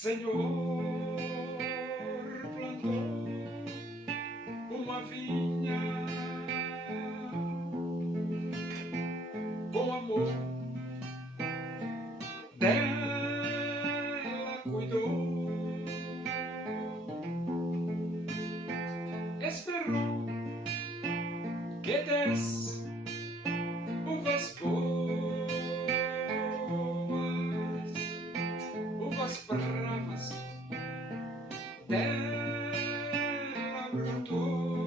Senhor plantou uma vinha com amor, dela cuidou, esperou que desse uvas boas, uvas bravas, dela brotou.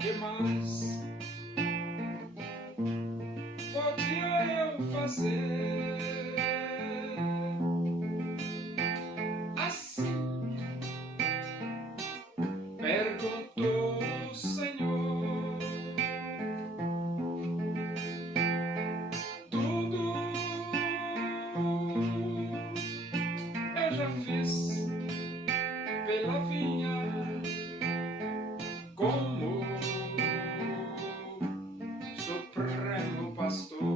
Que mais podia eu fazer? Assim perguntou o Senhor. Tudo eu já fiz pela vinha, como Supremo Pastor.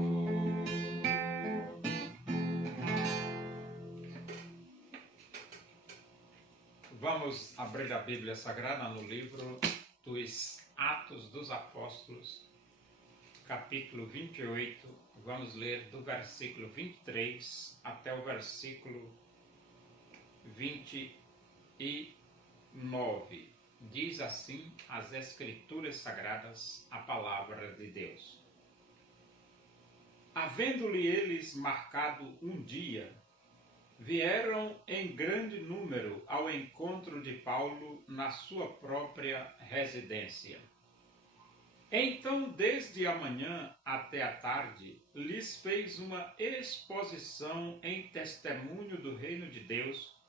Vamos abrir a Bíblia Sagrada no livro dos Atos dos Apóstolos, capítulo 28. Vamos ler do versículo 23 até o versículo 29. Diz assim as Escrituras Sagradas, a palavra de Deus. Havendo-lhe eles marcado um dia, vieram em grande número ao encontro de Paulo na sua própria residência. Então, desde a manhã até a tarde, lhes fez uma exposição em testemunho do reino de Deus,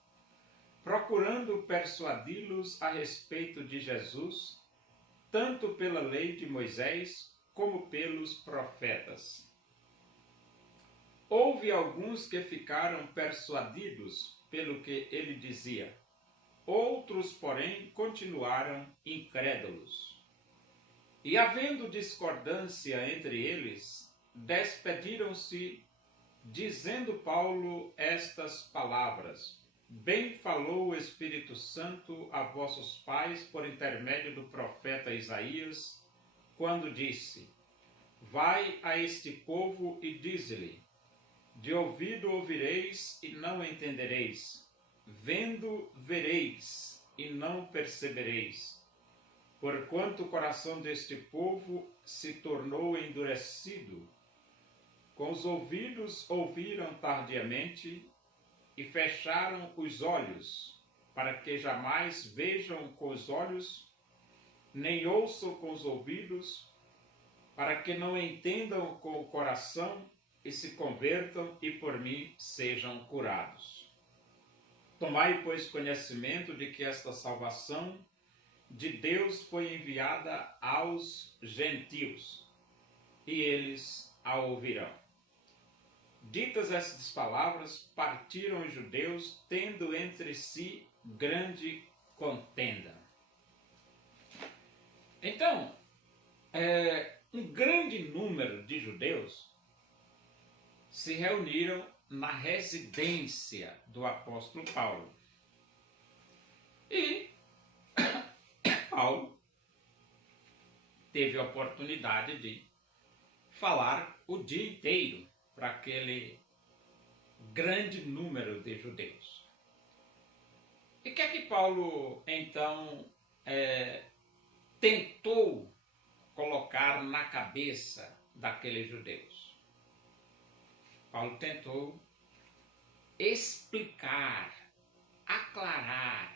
procurando persuadi-los a respeito de Jesus, tanto pela lei de Moisés como pelos profetas. Houve alguns que ficaram persuadidos pelo que ele dizia. Outros, porém, continuaram incrédulos. E havendo discordância entre eles, despediram-se, dizendo Paulo estas palavras: Bem falou o Espírito Santo a vossos pais por intermédio do profeta Isaías, quando disse: Vai a este povo e dize-lhe: De ouvido ouvireis e não entendereis, vendo vereis e não percebereis. Porquanto o coração deste povo se tornou endurecido, com os ouvidos ouviram tardiamente e fecharam os olhos, para que jamais vejam com os olhos, nem ouçam com os ouvidos, para que não entendam com o coração e se convertam e por mim sejam curados. Tomai, pois, conhecimento de que esta salvação de Deus foi enviada aos gentios, e eles a ouvirão. Ditas estas palavras, partiram os judeus, tendo entre si grande contenda. Então, um grande número de judeus se reuniram na residência do apóstolo Paulo. E Paulo teve a oportunidade de falar o dia inteiro para aquele grande número de judeus. E o que é que Paulo, então, tentou colocar na cabeça daqueles judeus? Paulo tentou explicar, aclarar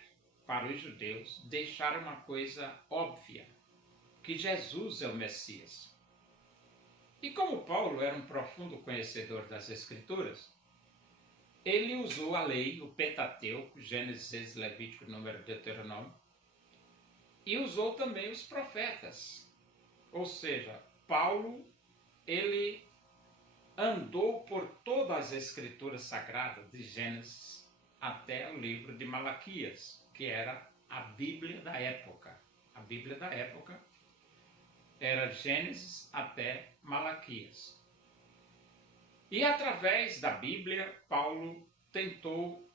para os judeus, deixar uma coisa óbvia, que Jesus é o Messias. E como Paulo era um profundo conhecedor das Escrituras, ele usou a lei, o Pentateuco, Gênesis, Levítico, Número, Deuteronômio, e usou também os profetas. Ou seja, Paulo, ele andou por todas as Escrituras Sagradas, de Gênesis até o livro de Malaquias, que era a Bíblia da época. A Bíblia da época era Gênesis até Malaquias. E através da Bíblia, Paulo tentou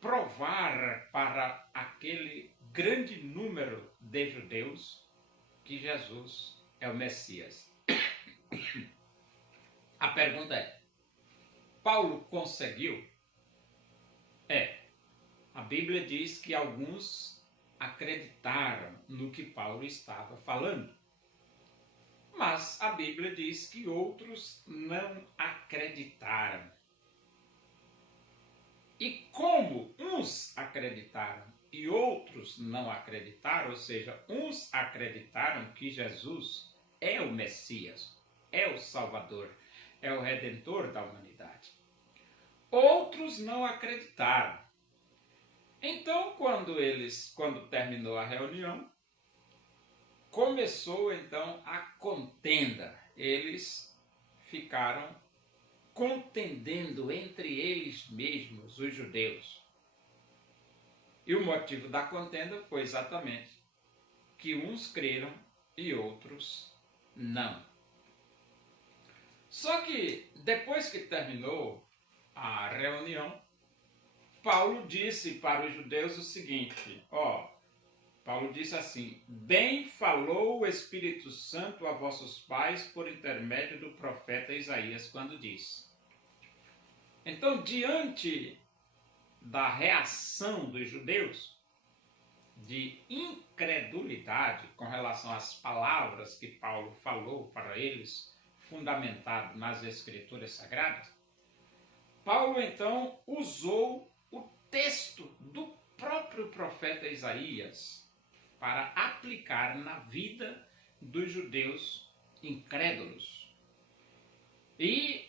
provar para aquele grande número de judeus que Jesus é o Messias. A pergunta é: Paulo conseguiu? A Bíblia diz que alguns acreditaram no que Paulo estava falando. Mas a Bíblia diz que outros não acreditaram. E como uns acreditaram e outros não acreditaram, ou seja, uns acreditaram que Jesus é o Messias, é o Salvador, é o Redentor da humanidade. Outros não acreditaram. Então, quando terminou a reunião, começou então a contenda. Eles ficaram contendendo entre eles mesmos, os judeus. E o motivo da contenda foi exatamente que uns creram e outros não. Só que depois que terminou a reunião, Paulo disse para os judeus o seguinte, Paulo disse assim: bem falou o Espírito Santo a vossos pais por intermédio do profeta Isaías quando disse. Então, diante da reação dos judeus, de incredulidade com relação às palavras que Paulo falou para eles, fundamentado nas Escrituras Sagradas, Paulo então usou o texto do próprio profeta Isaías para aplicar na vida dos judeus incrédulos. E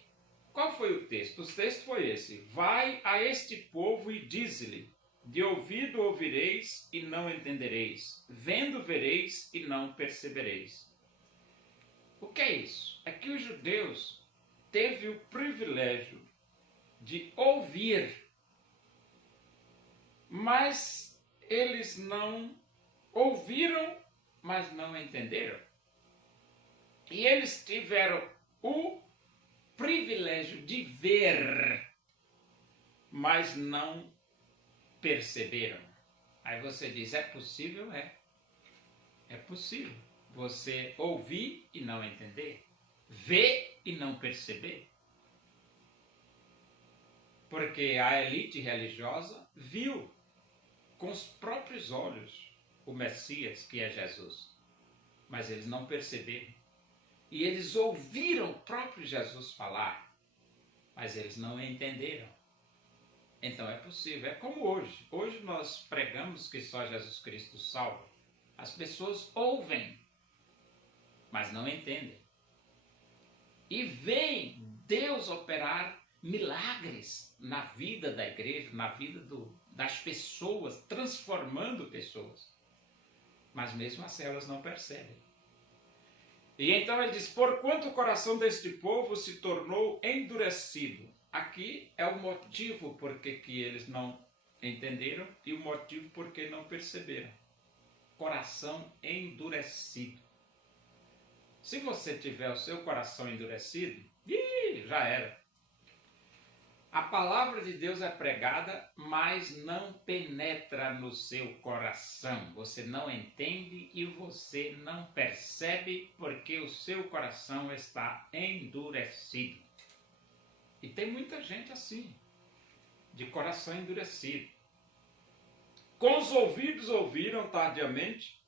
qual foi o texto? O texto foi esse: vai a este povo e dize-lhe, de ouvido ouvireis e não entendereis, vendo vereis e não percebereis. O que é isso? É que os judeus teve o privilégio de ouvir, mas eles não ouviram, mas não entenderam. E eles tiveram o privilégio de ver, mas não perceberam. Aí você diz, é possível? É possível. Você ouvir e não entender, ver e não perceber. Porque a elite religiosa viu com os próprios olhos o Messias, que é Jesus. Mas eles não perceberam. E eles ouviram o próprio Jesus falar, mas eles não entenderam. Então é possível. É como hoje. Hoje nós pregamos que só Jesus Cristo salva. As pessoas ouvem, mas não entendem. E veem Deus operar milagres na vida da igreja, na vida das pessoas, transformando pessoas. Mas mesmo assim elas não percebem. E então ele diz, porquanto o coração deste povo se tornou endurecido. Aqui é o motivo por que eles não entenderam e o motivo por que não perceberam. Coração endurecido. Se você tiver o seu coração endurecido, já era. A palavra de Deus é pregada, mas não penetra no seu coração. Você não entende e você não percebe porque o seu coração está endurecido. E tem muita gente assim, de coração endurecido. Com os ouvidos ouviram tardiamente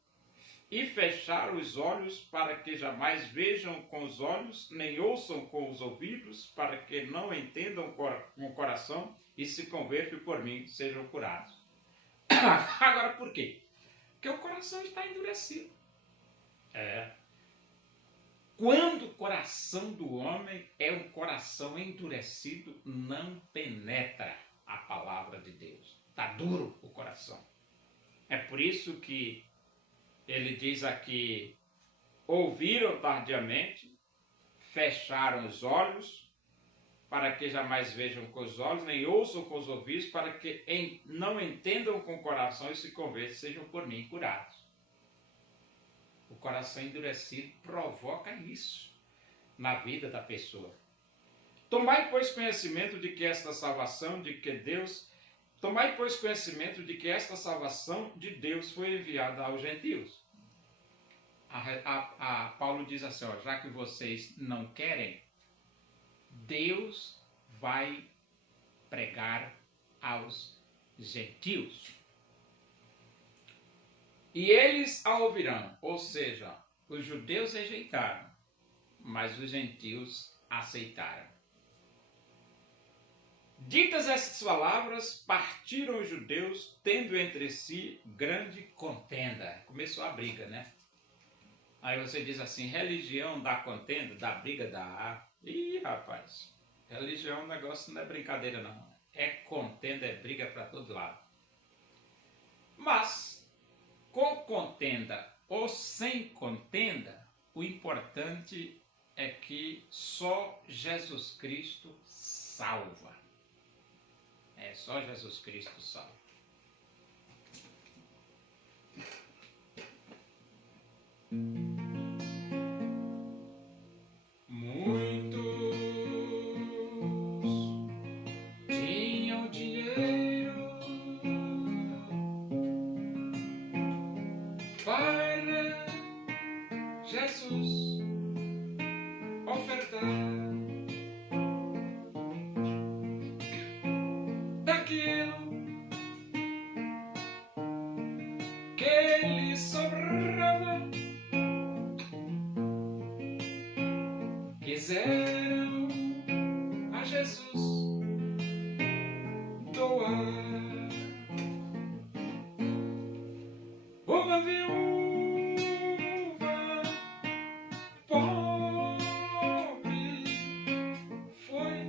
e fecharam os olhos para que jamais vejam com os olhos, nem ouçam com os ouvidos, para que não entendam com o coração e se convertam por mim, sejam curados. Agora, por quê? Porque o coração está endurecido. Quando o coração do homem é um coração endurecido, não penetra a palavra de Deus. Está duro o coração. É por isso que ele diz aqui, ouviram tardiamente, fecharam os olhos, para que jamais vejam com os olhos, nem ouçam com os ouvidos, para que não entendam com o coração e se convertam, sejam por mim curados. O coração endurecido provoca isso na vida da pessoa. Tomai, pois, conhecimento de que esta salvação de Deus foi enviada aos gentios. Paulo diz assim, ó, já que vocês não querem, Deus vai pregar aos gentios. E eles a ouvirão, ou seja, os judeus rejeitaram, mas os gentios aceitaram. Ditas estas palavras, partiram os judeus, tendo entre si grande contenda. Começou a briga, né? Aí você diz assim, religião dá contenda, dá briga, dá... Ih, rapaz, religião, o negócio não é brincadeira não. É contenda, é briga para todo lado. Mas, com contenda ou sem contenda, o importante é que só Jesus Cristo salva. É só Jesus Cristo salva. Para Jesus ofertar daquilo que lhe sobrava, quiseram a Jesus doar. Uma viúva pobre foi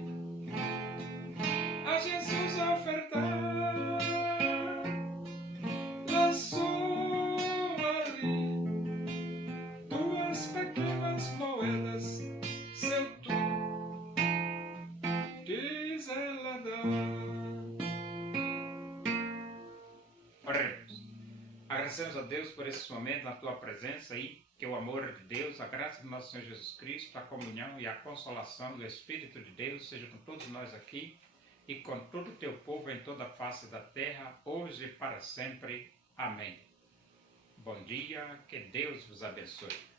a Jesus ofertar, lançou ali 2 pequenas moedas, seu tudo quis ela dar. Oremos. Agradecemos a Deus por esse momento na tua presença aí, que o amor de Deus, a graça do nosso Senhor Jesus Cristo, a comunhão e a consolação do Espírito de Deus seja com todos nós aqui e com todo o teu povo em toda a face da terra, hoje e para sempre. Amém. Bom dia, que Deus vos abençoe.